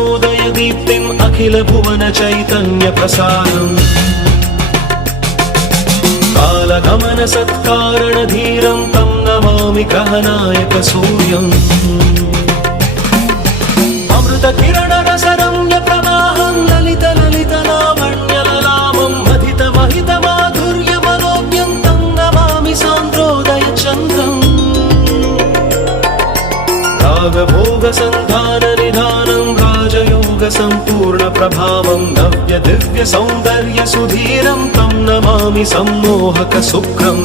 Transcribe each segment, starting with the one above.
ज्ञानस्वरूपमजोदय दीप्तिम् अखिल भुवन चैतन्य प्रसारम् कालगमन सत्कारण धीरं तं नमामि ग्रहनायक सूर्यम् अमृत किरण रसरम्य प्रवाहं ललित ललित लावण्य ललामं महित महित माधुर्य मनोज्ञं तं नमामि सान्द्रोदय चन्द्रम् रागभोग सन्धान निधानं राजयोग सम्पूर्ण प्रभावं नव्य दिव्य सौन्दर्य सुधीरं तं नमामि सम्मोहक शुक्रम्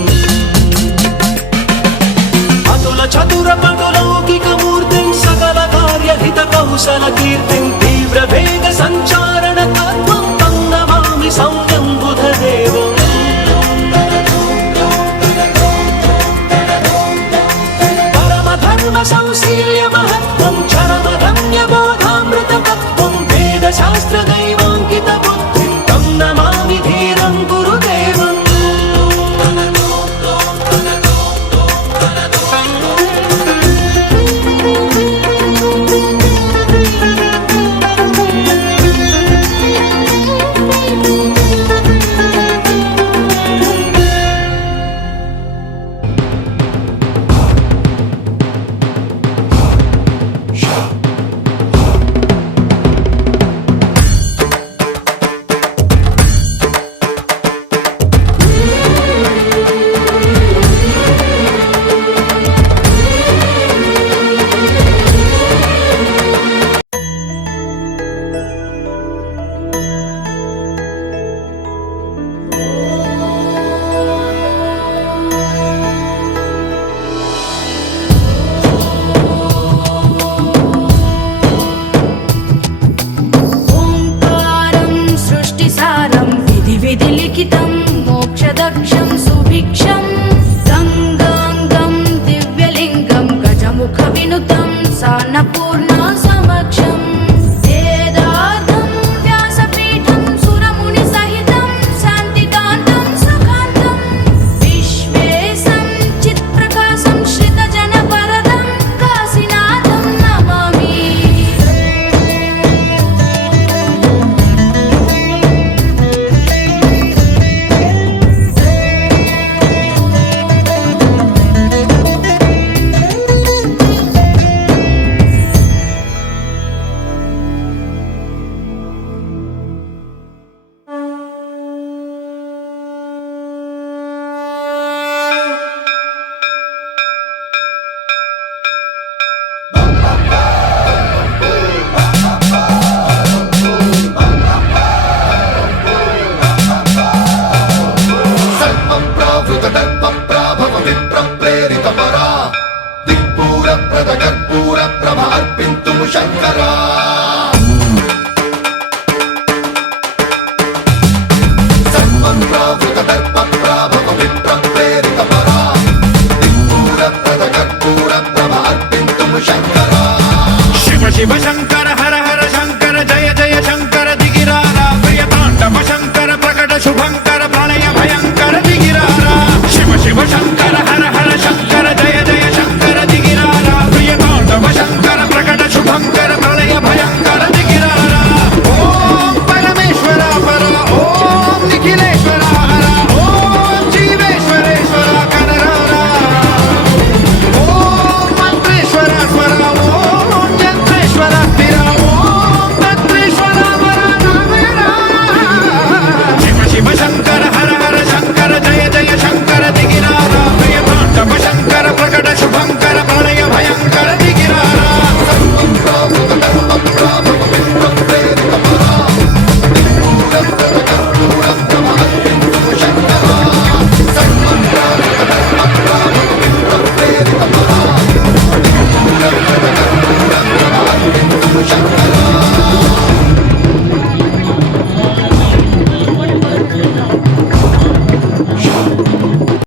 अतुल चतुर पटुलौकिक मूर्तिं सकल कार्य हित कौशल कीर्तिं